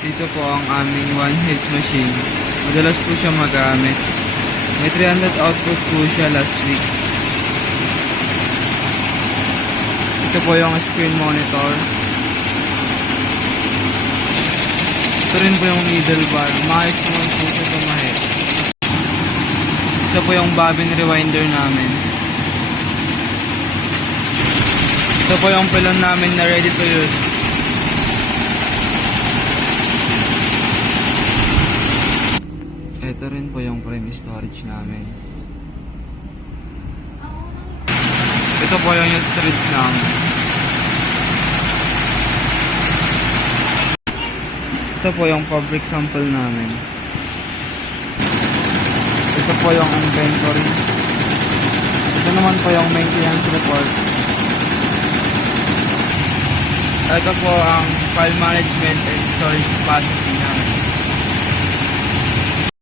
Dito po ang aming 1Hz machine. Madalas po siya magamit. May 300 output po siya last week. Ito po yung screen monitor. Ito rin po yung needle bar. Maayos naman po siya tumahit. Ito po yung bobbin rewinder namin. Ito po yung pilon namin na ready to use. Ito rin po yung frame storage namin. Ito po yung storage namin. Ito po yung fabric sample namin. Ito po yung inventory. Ito naman po yung maintenance report. Ito po ang file management and storage capacity.